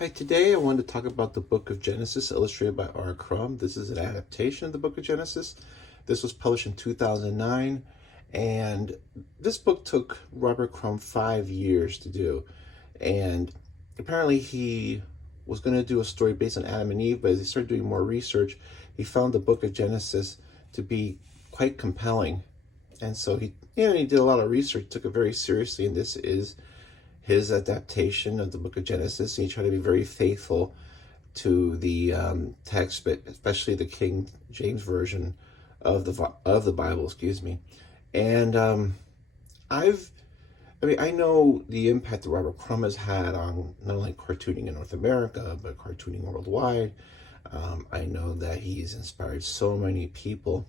Hi, today I wanted to talk about the book of Genesis, illustrated by Crumb. This is an adaptation of the book of Genesis. This was published in 2009, and this book took Robert Crumb 5 years to do. And apparently he was going to do a story based on Adam and Eve, but as he started doing more research, he found the book of Genesis to be quite compelling. And so he did a lot of research, took it very seriously, and this is his adaptation of the book of Genesis. He tried to be very faithful to the text, but especially the King James version of the Bible, excuse me. And I know the impact that Robert Crumb has had on not only cartooning in North America, but cartooning worldwide. I know that he's inspired so many people,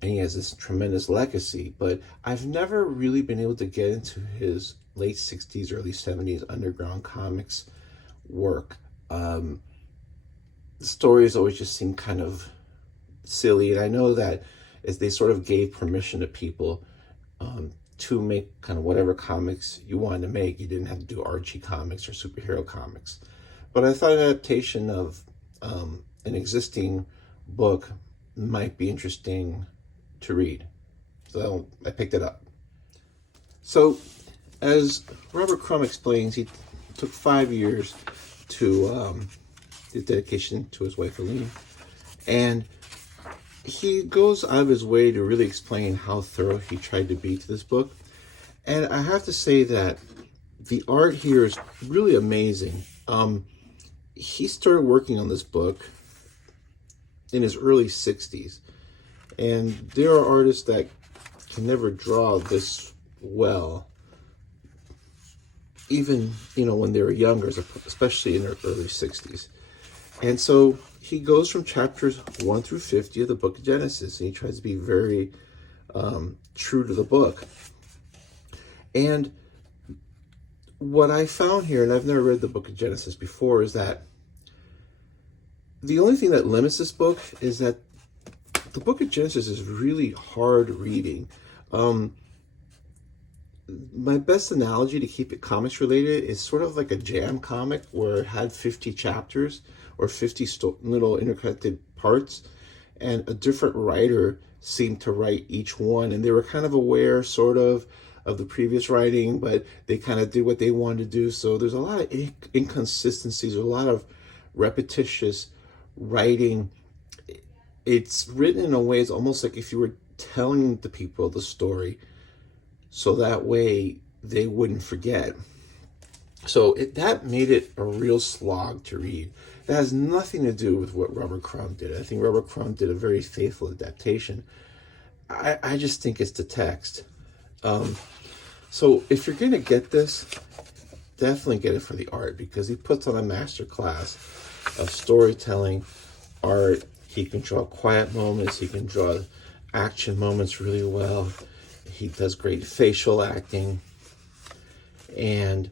and he has this tremendous legacy, but I've never really been able to get into his late 60s, early 70s underground comics work. The stories always just seem kind of silly, and I know that as they sort of gave permission to people to make kind of whatever comics you wanted to make. You didn't have to do Archie comics or superhero comics. But I thought an adaptation of an existing book might be interesting to read. So I picked it up. So as Robert Crumb explains, he took 5 years to the dedication to his wife Aline, and he goes out of his way to really explain how thorough he tried to be to this book. And I have to say that the art here is really amazing. He started working on this book in his early 60s, and there are artists that can never draw this well, even when they were younger, especially in their early 60s. And so he goes from chapters 1 through 50 of the book of Genesis, and he tries to be very true to the book. And what I found here, and I've never read the book of Genesis before, is that the only thing that limits this book is that the book of Genesis is really hard reading. My best analogy to keep it comics related is sort of like a jam comic where it had 50 chapters or 50 little interconnected parts, and a different writer seemed to write each one, and they were kind of aware sort of the previous writing, but they kind of did what they wanted to do. So there's a lot of inconsistencies, a lot of repetitious writing. It's written in a way, it's almost like if you were telling the people the story, so that way they wouldn't forget. So that made it a real slog to read. That has nothing to do with what Robert Crumb did. I think Robert Crumb did a very faithful adaptation. I just think it's the text. So if you're going to get this, definitely get it for the art, because he puts on a master class of storytelling, art. He can draw quiet moments. He can draw action moments really well. He does great facial acting. And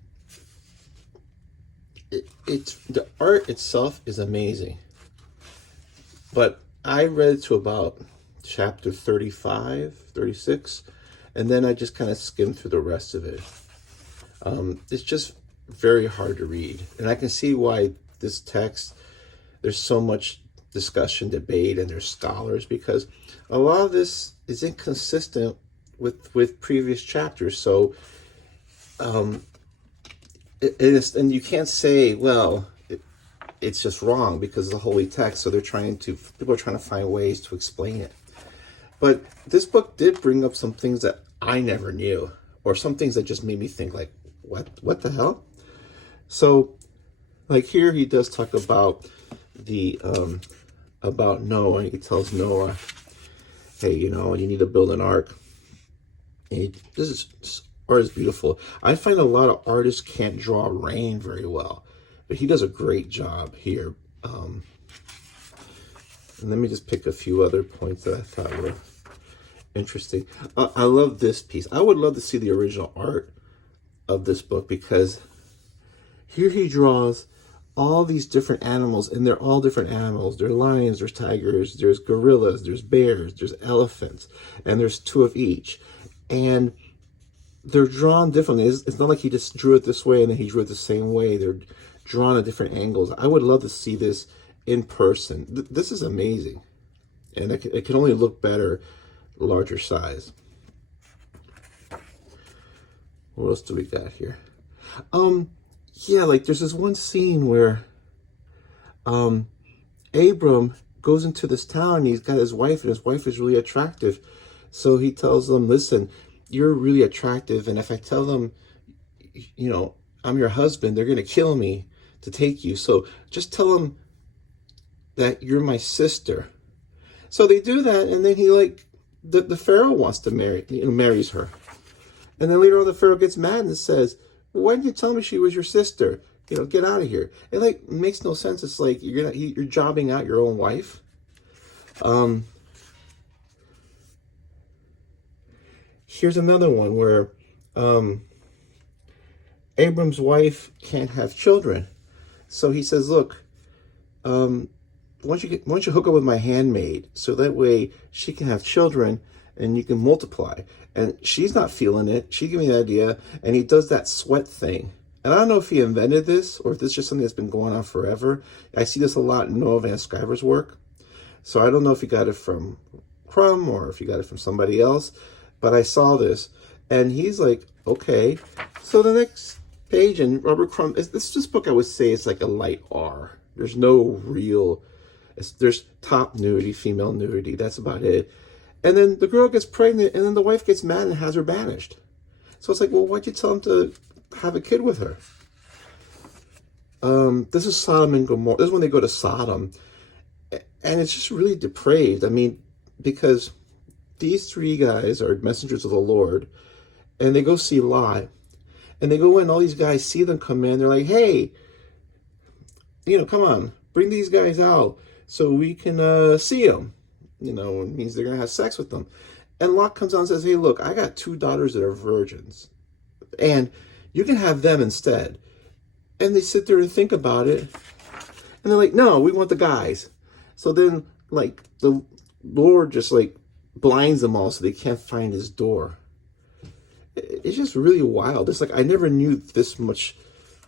it's the art itself is amazing. But I read to about chapter 35, 36, and then I just kind of skimmed through the rest of it. It's just very hard to read. And I can see why this text, there's so much discussion, debate, and there's scholars, because a lot of this is inconsistent with previous chapters. So and you can't say, well, it's just wrong because it's a holy text, so people are trying to find ways to explain it. But this book did bring up some things that I never knew, or some things that just made me think, like, what the hell? So, like, here he does talk about about Noah. He tells Noah, hey, you need to build an ark. And this art is beautiful. I find a lot of artists can't draw rain very well, but he does a great job here. And let me just pick a few other points that I thought were interesting. I love this piece. I would love to see the original art of this book, because here he draws all these different animals, and they're all different animals. There's lions, there's tigers, there's gorillas, there's bears, there's elephants, and there's two of each. And they're drawn differently. It's not like he just drew it this way and then he drew it the same way. They're drawn at different angles. I would love to see this in person. This is amazing. And it can only look better larger size. What else do we got here? Yeah, like there's this one scene where Abram goes into this town and he's got his wife, and his wife is really attractive. So he tells them, listen, you're really attractive, and if I tell them, you know, I'm your husband, they're going to kill me to take you. So just tell them that you're my sister. So they do that, and then he the Pharaoh wants to marries her. And then later on the Pharaoh gets mad and says, well, why didn't you tell me she was your sister? You know, get out of here. It makes no sense. It's like you're jobbing out your own wife. Here's another one where Abram's wife can't have children. So he says, look, why don't you hook up with my handmaid so that way she can have children and you can multiply. And she's not feeling it. She gave me the idea, and he does that sweat thing. And I don't know if he invented this or if this is just something that's been going on forever. I see this a lot in Noah Van Sciver's work. So I don't know if he got it from Crumb or if he got it from somebody else, but I saw this, and he's like, okay. So the next page, and Robert Crumb, this book I would say is like a light R. There's no real, there's top nudity, female nudity, that's about it. And then the girl gets pregnant, and then the wife gets mad and has her banished. So it's like, well, why'd you tell him to have a kid with her? This is Sodom and Gomorrah. This is when they go to Sodom. And it's just really depraved. I mean, because these three guys are messengers of the Lord, and they go see Lot. And they go in, all these guys see them come in. They're like, hey, you know, come on, bring these guys out so we can see them. You know, it means they're going to have sex with them. And Lot comes out and says, hey, look, I got 2 daughters that are virgins, and you can have them instead. And they sit there and think about it, and they're like, no, we want the guys. So then, like, the Lord just, like, blinds them all so they can't find his door. It's just really wild. It's like, I never knew this much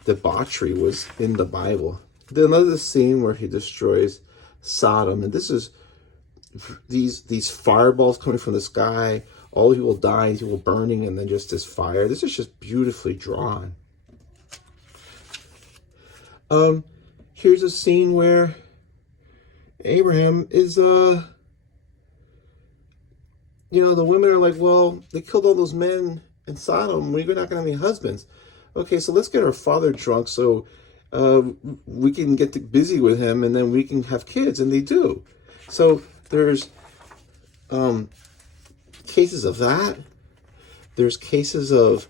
debauchery was in the Bible. Then another scene where he destroys Sodom, and this is these fireballs coming from the sky, all the people dying, people burning, and then just this fire. This is just beautifully drawn. Here's a scene where Abraham is, you know, the women are like, well, they killed all those men in Sodom. We're not going to have any husbands. Okay, so let's get our father drunk so we can get busy with him, and then we can have kids. And they do. So there's cases of that. There's cases of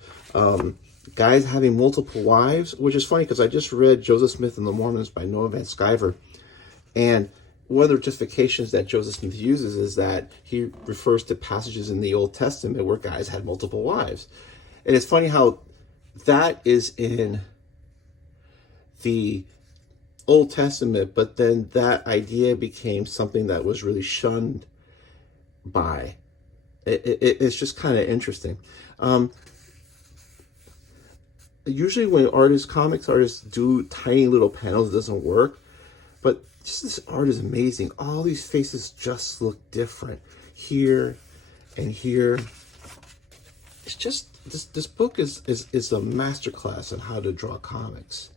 guys having multiple wives, which is funny because I just read Joseph Smith and the Mormons by Noah Van Sciver. And one of the justifications that Joseph Smith uses is that he refers to passages in the Old Testament where guys had multiple wives. And it's funny how that is in the Old Testament, but then that idea became something that was really shunned by. It's just kind of interesting. Usually when comics artists do tiny little panels, it doesn't work. But just this art is amazing. All these faces just look different here and here. It's just, this book is a masterclass on how to draw comics.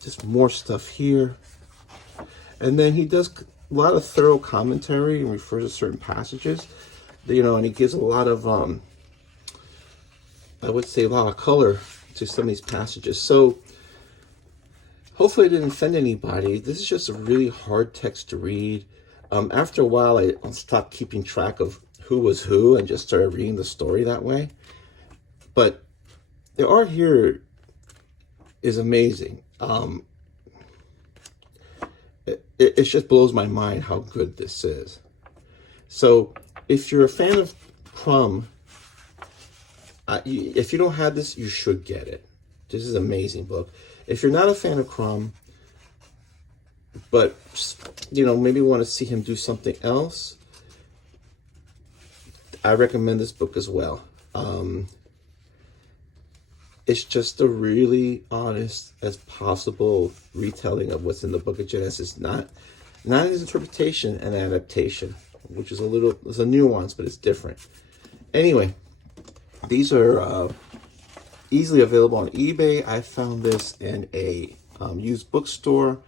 Just more stuff here. And then he does a lot of thorough commentary and refers to certain passages, you know, and he gives a lot of, I would say, a lot of color to some of these passages. So hopefully I didn't offend anybody. This is just a really hard text to read. After a while, I stopped keeping track of who was who and just started reading the story that way. But the art here is amazing. It just blows my mind how good this is. So if you're a fan of Crumb, if you don't have this, you should get it. This is an amazing book. If you're not a fan of Crumb, but, you know, maybe want to see him do something else, I recommend this book as well. It's just a really honest as possible retelling of what's in the Book of Genesis, not his interpretation and adaptation, which is it's a nuance, but it's different. Anyway, these are easily available on eBay. I found this in a used bookstore.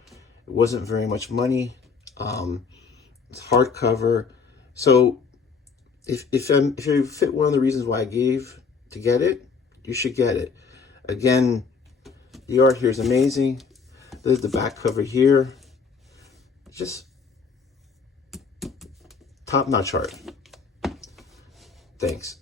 It wasn't very much money. It's hardcover. So if you fit one of the reasons why I gave to get it, you should get it. Again, the art here is amazing. There's the back cover here. Just top-notch art. Thanks.